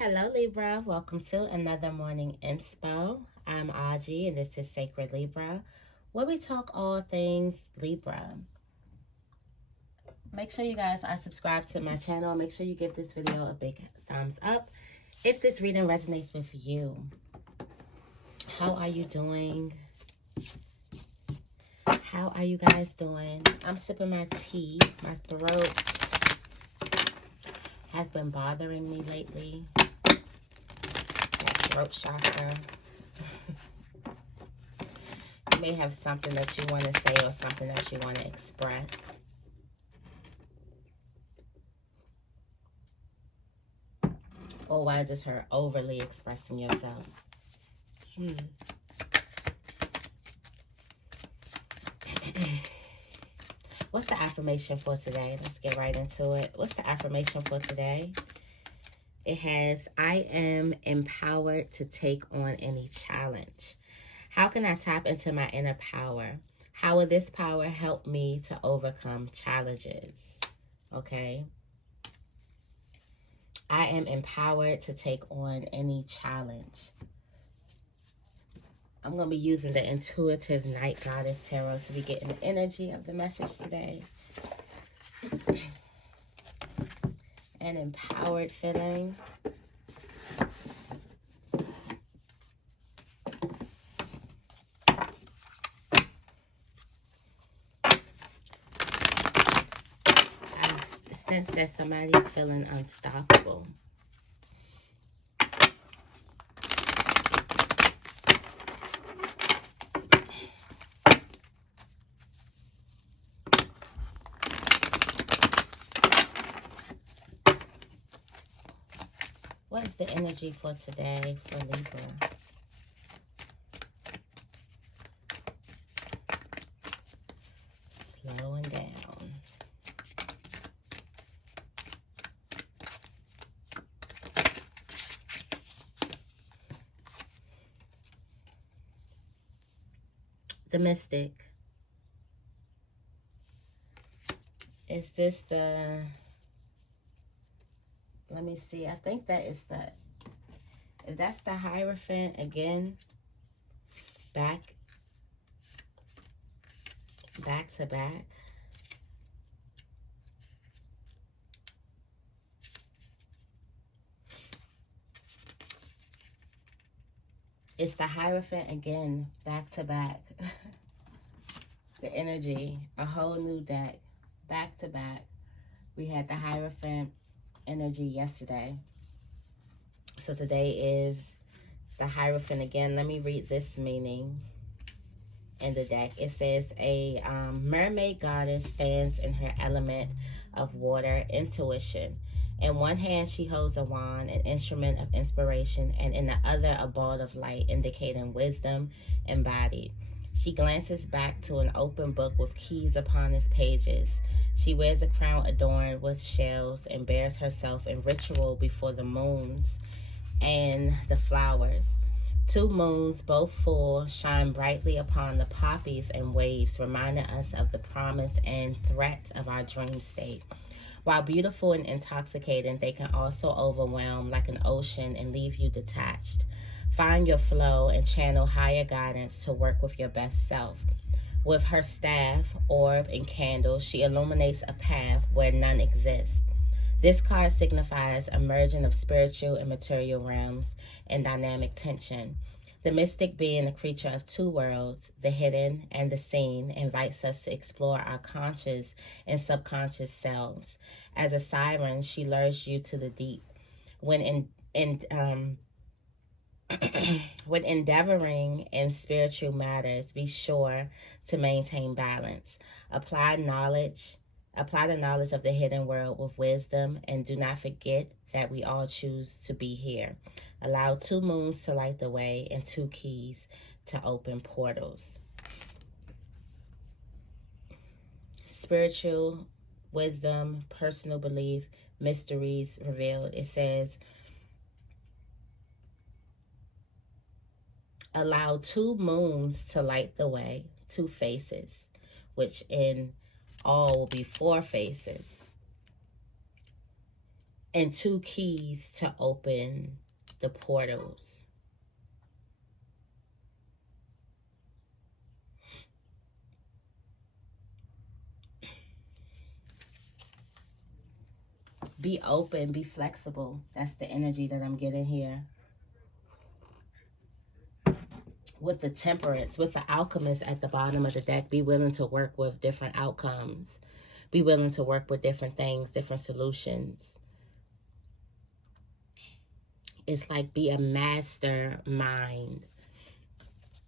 Hello Libra, welcome to another morning inspo. I'm Auji and this is Sacred Libra, where we talk all things Libra. Make sure you guys are subscribed to my channel. Make sure you give this video a big thumbs up if this reading resonates with you. How are you doing? How are you guys doing? I'm sipping my tea. My throat has been bothering me lately. Throat chakra. You may have something that you want to say or something that you want to express. Or why is her overly expressing yourself? What's the affirmation for today? Let's get right into it. What's the affirmation for today? It has, I am empowered to take on any challenge. How can I tap into my inner power? How will this power help me to overcome challenges? Okay. I am empowered to take on any challenge. I'm going to be using the Intuitive Night Goddess Tarot to be getting the energy of the message today. An empowered feeling. I sense that somebody's feeling unstoppable. What is the energy for today for Libra? Slowing down. The Mystic. Is this the... Let me see. I think that is the... If that's the Hierophant, again, back to back. It's the Hierophant again, back to back. The energy, a whole new deck, back to back. We had the Hierophant energy yesterday. So today is the Hierophant again. Let me read this meaning in the deck. It says a mermaid goddess stands in her element of water, intuition. In one hand, she holds a wand, an instrument of inspiration, and in the other, a ball of light, indicating wisdom embodied. She glances back to an open book with keys upon its pages. She wears a crown adorned with shells and bears herself in ritual before the moons and the flowers. Two moons, both full, shine brightly upon the poppies and waves, reminding us of the promise and threat of our dream state. While beautiful and intoxicating, they can also overwhelm like an ocean and leave you detached. Find your flow and channel higher guidance to work with your best self. With her staff, orb, and candle, she illuminates a path where none exists. This card signifies a merging of spiritual and material realms in dynamic tension. The mystic, being a creature of two worlds, the hidden and the seen, invites us to explore our conscious and subconscious selves. As a siren, she lures you to the deep. When when endeavoring in spiritual matters, be sure to maintain balance. Apply the knowledge of the hidden world with wisdom, and do not forget that we all choose to be here. Allow two moons to light the way and two keys to open portals. Spiritual wisdom, personal belief, mysteries revealed. It says, allow two moons to light the way, two faces, which in all will be four faces. and 2 keys to open the portals. Be open, be flexible. That's the energy that I'm getting here. With the Temperance, with the Alchemist at the bottom of the deck, be willing to work with different outcomes. Be willing to work with different things, different solutions. It's like be a mastermind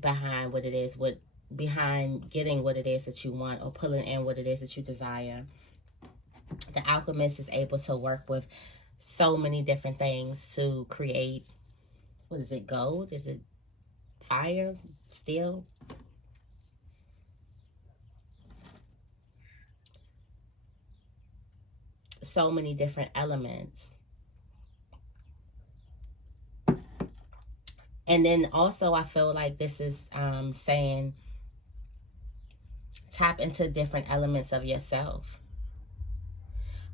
behind what it is, behind getting what it is that you want, or pulling in what it is that you desire. The Alchemist is able to work with so many different things to create, what is it, gold? Is it fire? Steel? So many different elements. And then also I feel like this is saying tap into different elements of yourself.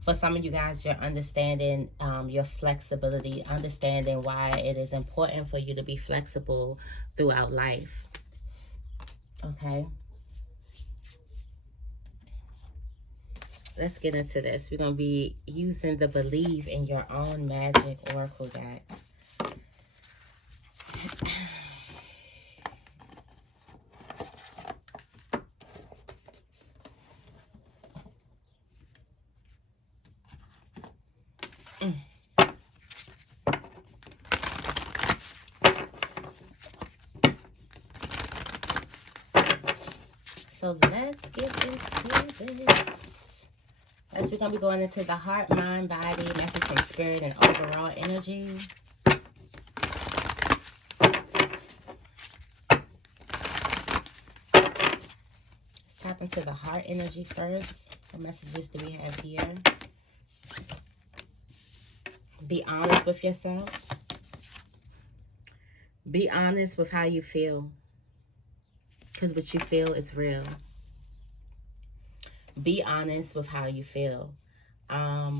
For some of you guys, you're understanding your flexibility, understanding why it is important for you to be flexible throughout life. Okay. Let's get into this. We're going to be using the Believe in Your Own Magic Oracle deck. So let's get into this. As we're going to be going into the heart, mind, body, message from spirit, and overall energy. Let's tap into the heart energy first. What messages do we have here? Be honest with yourself. Be honest with how you feel. Because what you feel is real. Be honest with how you feel. I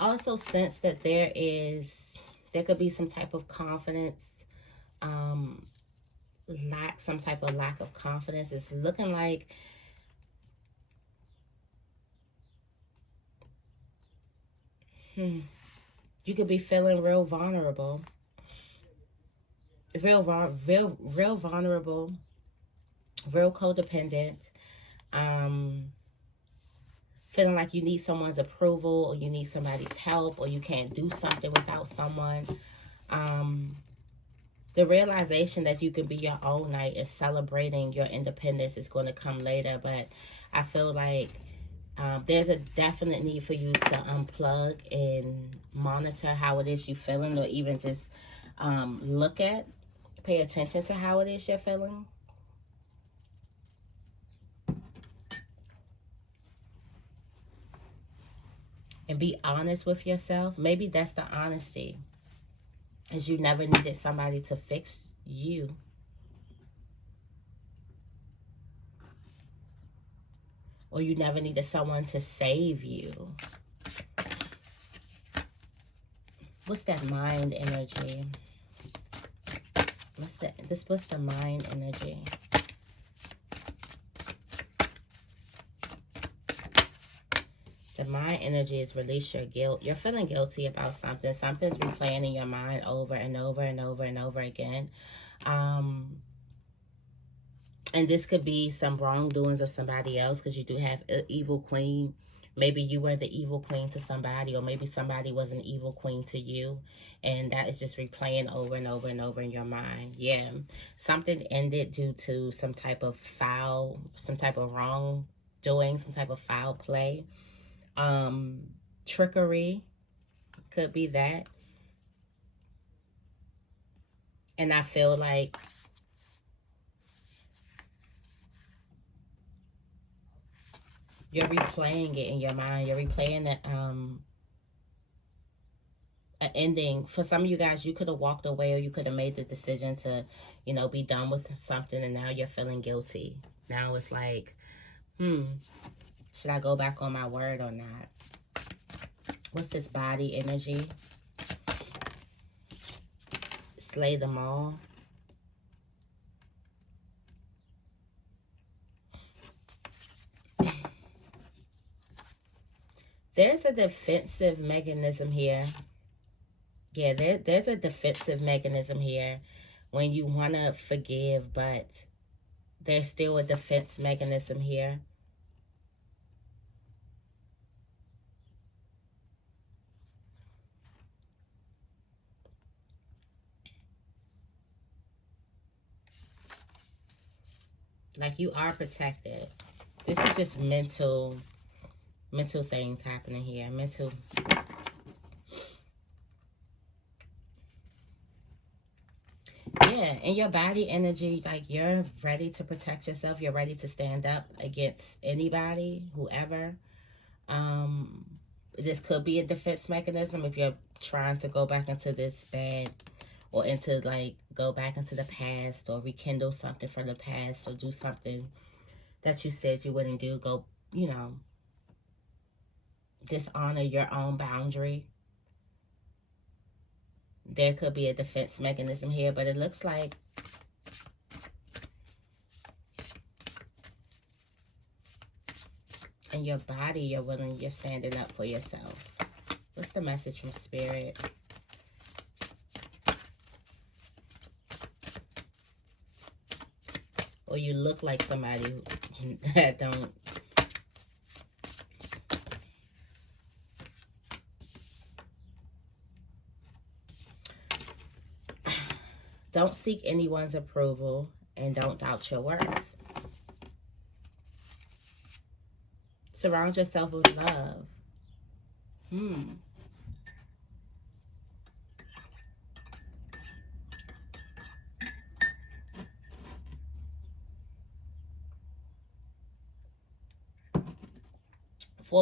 also sense that there could be some type of confidence, some type of lack of confidence. It's looking like you could be feeling real vulnerable. Real vulnerable. Real codependent. Feeling like you need someone's approval, or you need somebody's help, or you can't do something without someone. The realization that you can be your own knight and celebrating your independence is going to come later. But I feel like there's a definite need for you to unplug and monitor how it is you're feeling, or even just pay attention to how it is you're feeling. And be honest with yourself. Maybe that's the honesty. Is you never needed somebody to fix you. Or you never needed someone to save you. What's that mind energy? What's the mind energy? The mind energy is release your guilt. You're feeling guilty about something. Something's replaying in your mind over and over and over and over again. And this could be some wrongdoings of somebody else, because you do have an evil queen. Maybe you were the evil queen to somebody, or maybe somebody was an evil queen to you. And that is just replaying over and over and over in your mind. Yeah. Something ended due to some type of wrongdoing, some type of foul play. Trickery could be that. And I feel like you're replaying it in your mind. You're replaying that an ending. For some of you guys, you could have walked away, or you could have made the decision to, be done with something, and now you're feeling guilty. Now it's like, should I go back on my word or not? What's this body energy? Slay them all. There's a defensive mechanism here. Yeah, there's a defensive mechanism here when you want to forgive, but there's still a defense mechanism here. Like you are protected. This is just mental things happening here. Mental. Yeah, in your body energy, like you're ready to protect yourself. You're ready to stand up against anybody, whoever. This could be a defense mechanism if you're trying to go back into this bad, or into like go back into the past, or rekindle something from the past, or do something that you said you wouldn't do. Go, you know, dishonor your own boundary. There could be a defense mechanism here, but it looks like in your body, you're standing up for yourself. What's the message from Spirit? Or you look like somebody that don't seek anyone's approval, and don't doubt your worth. Surround yourself with love.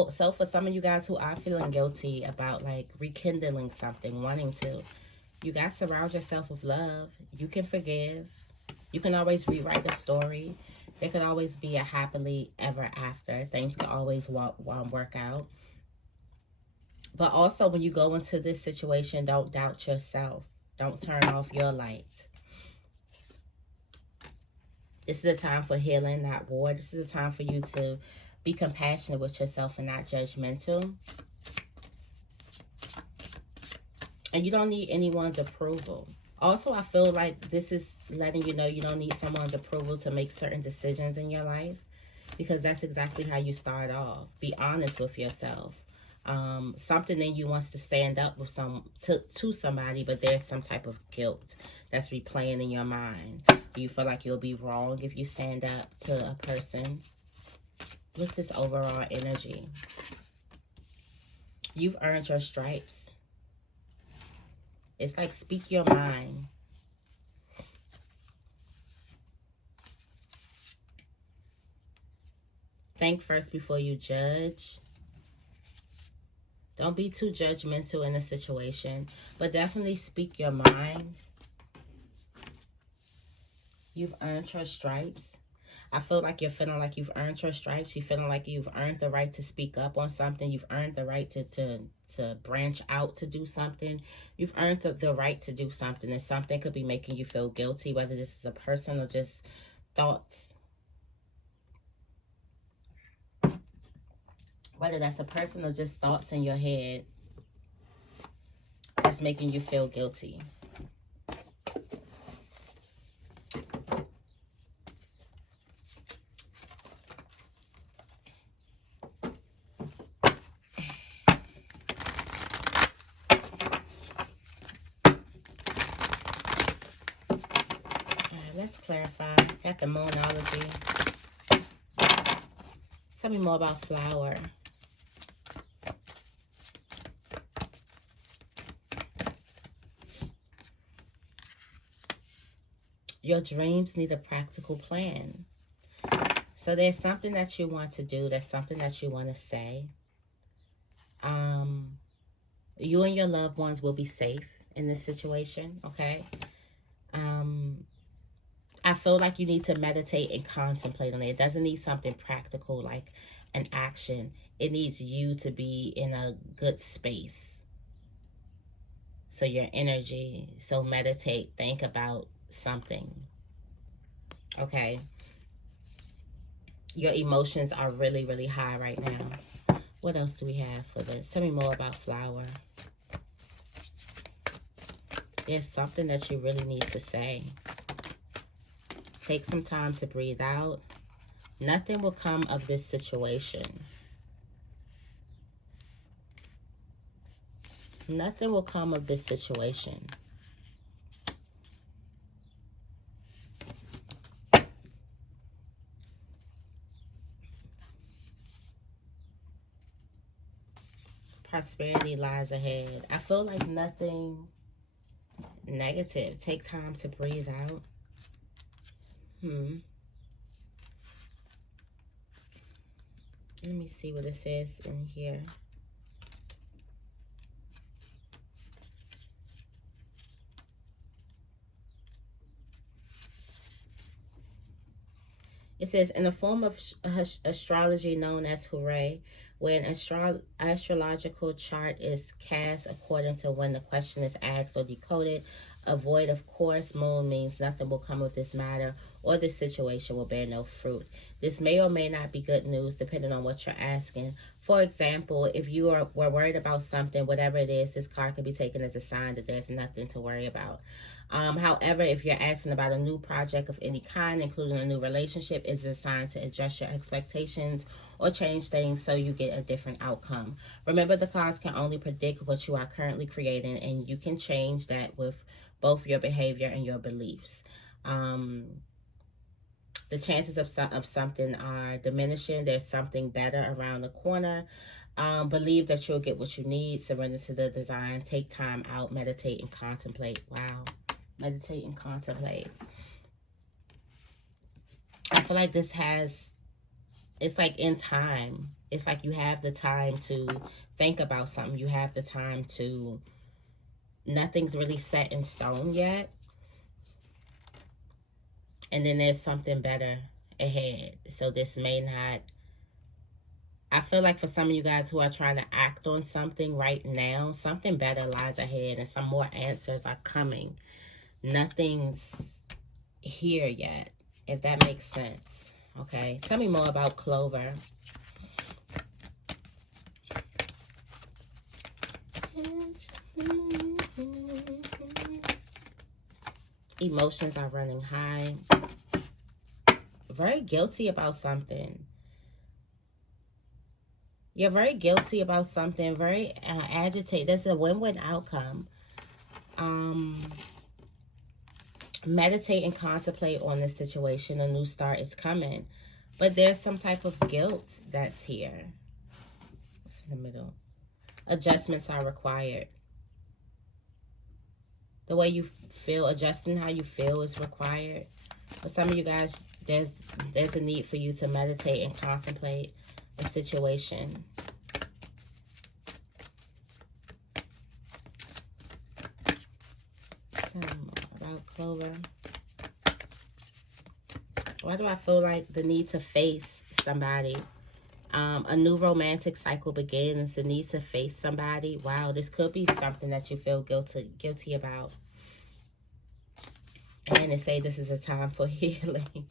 So for some of you guys who are feeling guilty about like rekindling something, wanting to, you guys surround yourself with love. You can forgive. You can always rewrite the story. There could always be a happily ever after. Things can always work out. But also when you go into this situation, don't doubt yourself. Don't turn off your light. This is a time for healing, not war. This is a time for you to be compassionate with yourself and not judgmental. And you don't need anyone's approval. Also, I feel like this is letting you know you don't need someone's approval to make certain decisions in your life, because that's exactly how you start off. Be honest with yourself. Something in you wants to stand up with to somebody, but there's some type of guilt that's replaying in your mind. You feel like you'll be wrong if you stand up to a person. What's this overall energy? You've earned your stripes. It's like speak your mind. Think first before you judge. Don't be too judgmental in a situation, but definitely speak your mind. You've earned your stripes. I feel like you're feeling like you've earned your stripes. You're feeling like you've earned the right to speak up on something. You've earned the right to branch out to do something. You've earned the right to do something, and something could be making you feel guilty, whether this is a person or just thoughts. Whether that's a person or just thoughts in your head that's making you feel guilty. Let's clarify. Got the Moonology. Tell me more about flower. Your dreams need a practical plan. So there's something that you want to do. There's something that you want to say. You and your loved ones will be safe in this situation, okay? I feel like you need to meditate and contemplate on it. It doesn't need something practical like an action. It needs you to be in a good space. So your energy, so meditate, think about something. Okay. Your emotions are really, really high right now. What else do we have for this? Tell me more about flower. There's something that you really need to say. Take some time to breathe out. Nothing will come of this situation. Nothing will come of this situation. Prosperity lies ahead. I feel like nothing negative. Take time to breathe out. Let me see what it says in here. It says, in the form of astrology known as hooray, where an astrological chart is cast according to when the question is asked or decoded, a void of course moon means nothing will come of this matter, or this situation will bear no fruit. This may or may not be good news depending on what you're asking. For example, if you were worried about something, whatever it is, this card could be taken as a sign that there's nothing to worry about. However, if you're asking about a new project of any kind, including a new relationship, it's a sign to adjust your expectations or change things so you get a different outcome. Remember, the cards can only predict what you are currently creating, and you can change that with both your behavior and your beliefs. The chances of something are diminishing. There's something better around the corner. Believe that you'll get what you need. Surrender to the design. Take time out. Meditate and contemplate. Wow. Meditate and contemplate. I feel like this has, it's like in time. It's like you have the time to think about something. You have the time to, nothing's really set in stone yet. And then there's something better ahead. So this may not, I feel like for some of you guys who are trying to act on something right now, something better lies ahead and some more answers are coming. Nothing's here yet, if that makes sense. Okay, tell me more about Clover. Emotions are running high. Very guilty about something. You're very guilty about something. Very agitated. There's a win-win outcome. Meditate and contemplate on this situation. A new start is coming. But there's some type of guilt that's here. What's in the middle? Adjustments are required. The way you feel, adjusting how you feel is required. For some of you guys, there's a need for you to meditate and contemplate the situation. Tell me more about Clover. Why do I feel like the need to face somebody? A new romantic cycle begins. The need to face somebody. Wow, this could be something that you feel guilty about. And they say this is a time for healing.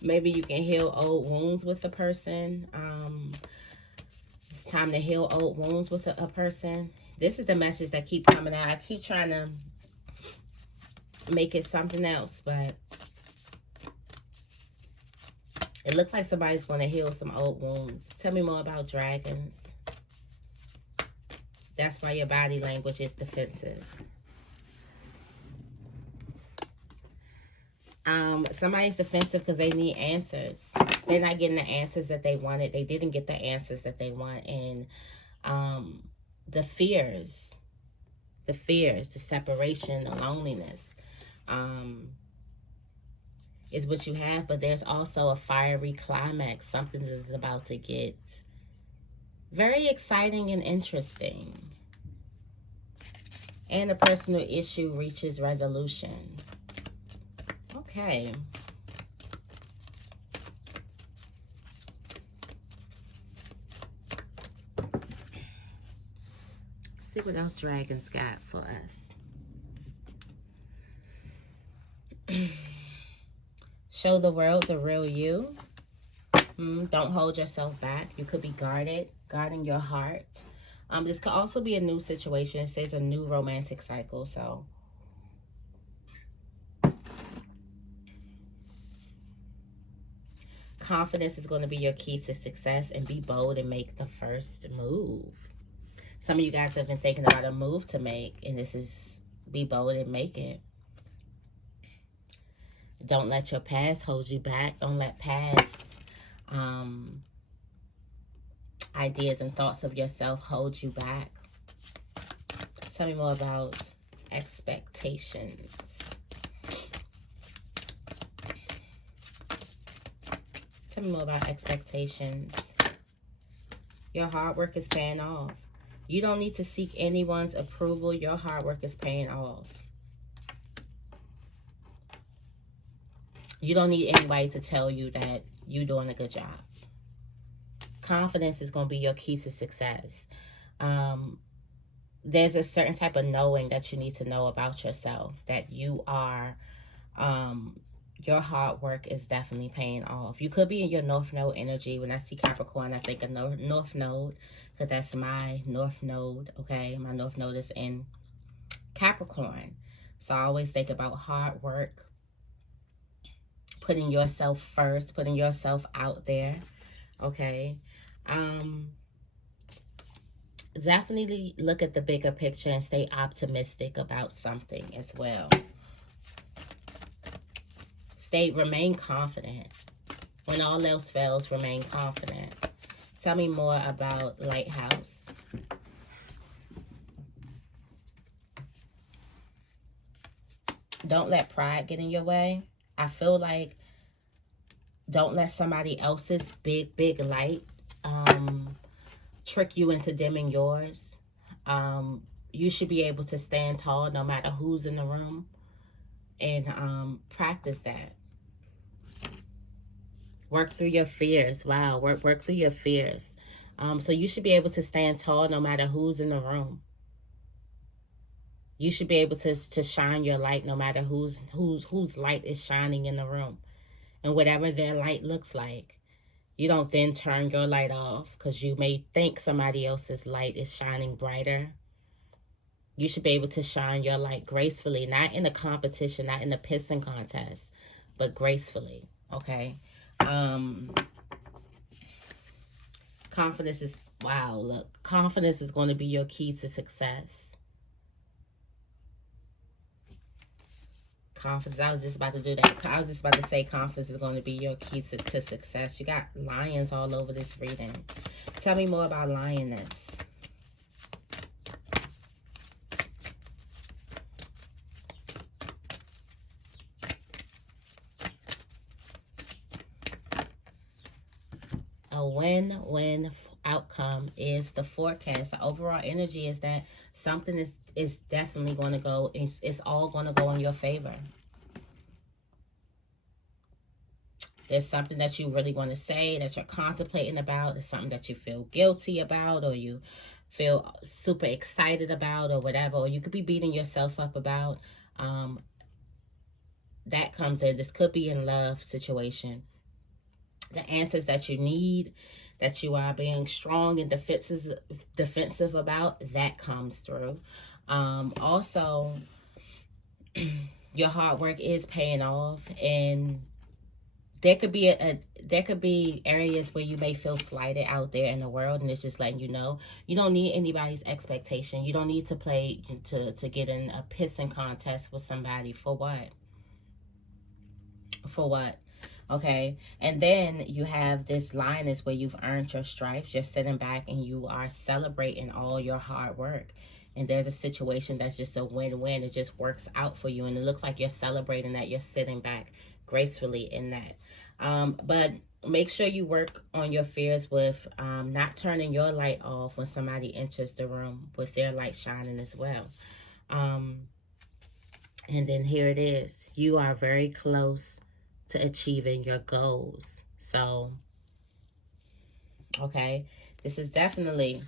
Maybe you can heal old wounds with a person. It's time to heal old wounds with a person. This is the message that keep coming out. I keep trying to make it something else, but it looks like somebody's going to heal some old wounds. Tell me more about dragons. That's why your body language is defensive. Somebody's defensive because they need answers. They're not getting the answers that they wanted. They didn't get the answers that they want. And the fears, the separation, the loneliness, is what you have. But there's also a fiery climax. Something is about to get very exciting and interesting. And a personal issue reaches resolution. Okay. See what else dragons got for us. Show the world the real you. Don't hold yourself back. You could be guarding your heart. This could also be a new situation. It says a new romantic cycle. So confidence is going to be your key to success, and be bold and make the first move. Some of you guys have been thinking about a move to make, and this is be bold and make it. Don't let your past hold you back. Don't let past ideas and thoughts of yourself hold you back. Tell me more about expectations. Tell me more about expectations. Your hard work is paying off. You don't need to seek anyone's approval. Your hard work is paying off. You don't need anybody to tell you that you're doing a good job. Confidence is going to be your key to success. There's a certain type of knowing that you need to know about yourself, that you are, your hard work is definitely paying off. You could be in your North Node energy. When I see Capricorn, I think of North Node, because that's my North Node, okay? My North Node is in Capricorn. So I always think about hard work, putting yourself first, putting yourself out there, okay? Definitely look at the bigger picture and stay optimistic about something as well. Remain confident. When all else fails, remain confident. Tell me more about Lighthouse. Don't let pride get in your way. I feel like don't let somebody else's big light trick you into dimming yours. You should be able to stand tall no matter who's in the room, and practice that. Work through your fears. Wow, work through your fears. So you should be able to stand tall no matter who's in the room. You should be able to shine your light no matter whose light is shining in the room. And whatever their light looks like. You don't then turn your light off because you may think somebody else's light is shining brighter. You should be able to shine your light gracefully, not in a competition, not in a pissing contest, but gracefully, okay? Confidence is, wow, look, confidence is going to be your key to success. Confidence, I was just about to do that. I was just about to say confidence is going to be your key to success. You got lions all over this reading. Tell me more about lioness. A win-win outcome is the forecast. The overall energy is that something is definitely going to go, it's all going to go in your favor. There's something that you really want to say, that you're contemplating about. There's something that you feel guilty about, or you feel super excited about, or whatever. Or you could be beating yourself up about. That comes in. This could be in love situation. The answers that you need, that you are being strong and defensive about, that comes through. Also, your hard work is paying off, and there could be areas where you may feel slighted out there in the world, and it's just letting you know you don't need anybody's expectation. You don't need to play to get in a pissing contest with somebody. For what? For what? Okay, and then you have this lioness where you've earned your stripes. You're sitting back and you are celebrating all your hard work. And there's a situation that's just a win-win. It just works out for you. And it looks like you're celebrating that. You're sitting back gracefully in that. But make sure you work on your fears with not turning your light off when somebody enters the room with their light shining as well. And then here it is. You are very close to achieving your goals. So, okay, this is definitely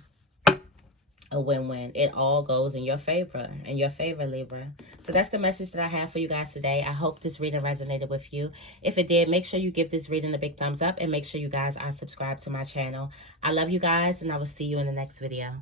a win-win. It all goes in your favor, Libra. So that's the message that I have for you guys today. I hope this reading resonated with you. If it did, make sure you give this reading a big thumbs up and make sure you guys are subscribed to my channel. I love you guys, and I will see you in the next video.